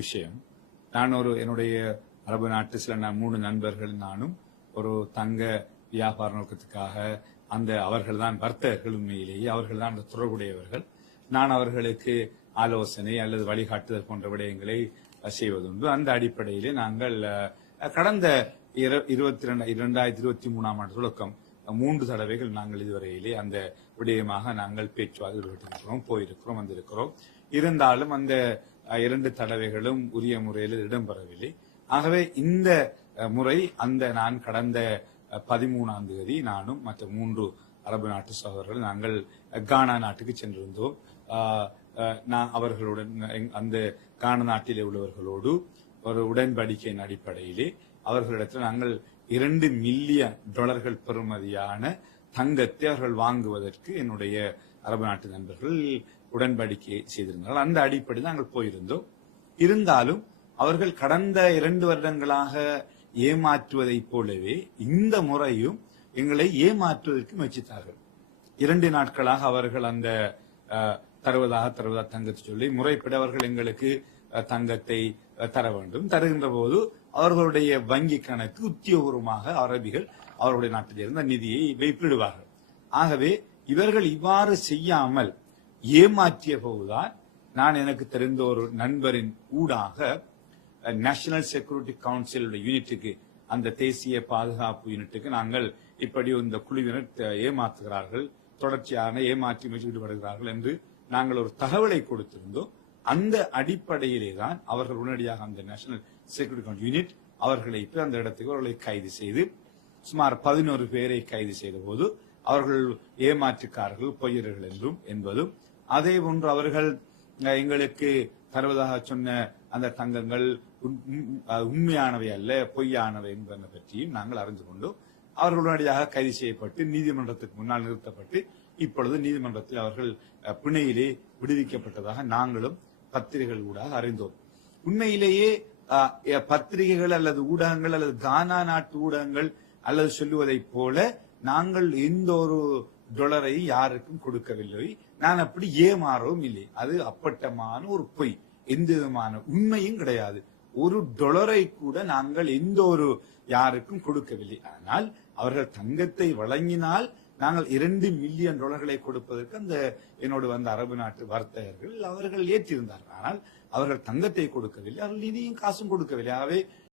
விஷயம். நான் என்னுடைய அரபு நாட்டு சில 3 நண்பர்கள் நானும் ஒரு தங்க வியாபார நோக்கத்துக்காக அவர்கள் தான் வர்த்தகர்கள், உண்மையிலேயே அவர்கள் தான் அந்த தொடர்புடையவர்கள். நான் அவர்களுக்கு ஆலோசனை அல்லது வழிகாட்டுதல் போன்ற விடயங்களை செய்வதுண்டு. அந்த அடிப்படையிலே நாங்கள் கடந்த 2023 ஆண்டு தொடக்கம் 3 தடவைகள் நாங்கள் இதுவரையிலே அந்த விடயமாக நாங்கள் பேச்சுவார்த்தை போயிருக்கிறோம், வந்திருக்கிறோம். இருந்தாலும் அந்த 2 தடவைகளும் உரிய முறையில் இடம்பெறவில்லை. ஆகவே இந்த முறை நான் கடந்த 13ஆம் தேதி நானும் மற்ற 3 அரபு நாட்டு சகோதரர்கள் நாங்கள் கானா நாட்டுக்கு சென்றிருந்தோம். அவர்களுடன் அந்த கானா நாட்டிலே உள்ளவர்களோடு ஒரு உடன்படிக்கையின் அடிப்படையிலே அவர்களிடத்தில் நாங்கள் $2 மில்லியன் பெறுமதியான தங்கத்தை அவர்கள் வாங்குவதற்கு என்னுடைய அரபு நாட்டு நண்பர்கள் உடன்படிக்கை செய்திருந்தார்கள். அந்த அடிப்படையில் நாங்கள் போயிருந்தோம். இருந்தாலும் அவர்கள் கடந்த 2 வருடங்களாக ஏமாற்றுவதைப் போலவே இந்த முறையும் எங்களை ஏமாற்றுவதற்கு முயற்சித்தார்கள். 2 நாட்களாக அவர்கள் அந்த தருவதாக தங்கத்தை சொல்லி முறைப்படி அவர்கள் எங்களுக்கு தங்கத்தை தர வேண்டும். தருகின்ற போது அவர்களுடைய வங்கி கணக்கு உத்தியோகபூர்வமாக அரபிகள் அவருடைய நாட்டில் இருந்த நிதியை வைப்பிடுவார்கள். ஆகவே இவர்கள் இவ்வாறு செய்யாமல் ஏமாற்றிய போதுதான் நான் எனக்கு தெரிந்த ஒரு நண்பரின் ஊடாக நேஷனல் செக்யூரிட்டி கவுன்சில் யூனிட்டுக்கு, அந்த தேசிய பாதுகாப்பு யூனிட்டுக்கு நாங்கள் இப்படி இந்த குழுவினர் ஏமாற்றுகிறார்கள், தொடர்ச்சியான ஏமாற்றி ஈடுபடுகிறார்கள் என்று நாங்கள் ஒரு தகவலை கொடுத்திருந்தோம். அந்த அடிப்படையிலே தான் அவர்கள் உடனடியாக அந்த நேஷனல் செக்யூரிட்டி கவுன்சில் யூனிட் அவர்களை அந்த இடத்துக்கு அவர்களை கைது செய்து சுமார் 11 பேரை கைது செய்த போது அவர்கள் ஏமாற்றுக்காரர்கள், பொய்யர்கள் என்பதும் அதே போன்று அவர்கள் எங்களுக்கு தருவதாக சொன்ன அந்த தங்கங்கள் உண்மையானவை அல்ல, பொய்யானவை என்பதை பற்றியும் நாங்கள் அறிந்து கொண்டோம். அவர்கள் உடனடியாக கைது செய்யப்பட்டு நீதிமன்றத்துக்கு முன்னால் நிறுத்தப்பட்டு இப்பொழுது நீதிமன்றத்தில் அவர்கள் பிணையிலே விடுவிக்கப்பட்டதாக நாங்களும் பத்திரிகைகள் ஊடாக அறிந்தோம். உண்மையிலேயே பத்திரிகைகள் அல்லது ஊடகங்கள் அல்லது கானா நாட்டு ஊடகங்கள் அல்லது சொல்லுவதைப் போல நாங்கள் எந்த ஒரு டாலரை யாருக்கும் கொடுக்கவில்லை, நான் அப்படி ஏமாறவும் இல்லை. அது அப்பட்டமான ஒரு பொய், எந்த விதமான உண்மையும் கிடையாது. ஒரு டாலரை கூட நாங்கள் எந்த ஒரு யாருக்கும் கொடுக்கவில்லை. ஆனால் அவர்கள் தங்கத்தை வழங்கினால் நாங்கள் $2 மில்லியன் கொடுப்பதற்கு என்னோடு வந்த அரபு நாட்டு வர்த்தகர்கள் அவர்கள் ஏற்றிருந்தார்கள். ஆனால் அவர்கள் தங்கத்தை கொடுக்கவில்லை, அவர்கள் நிதியும் காசும் கொடுக்கவில்லை. ஆகவே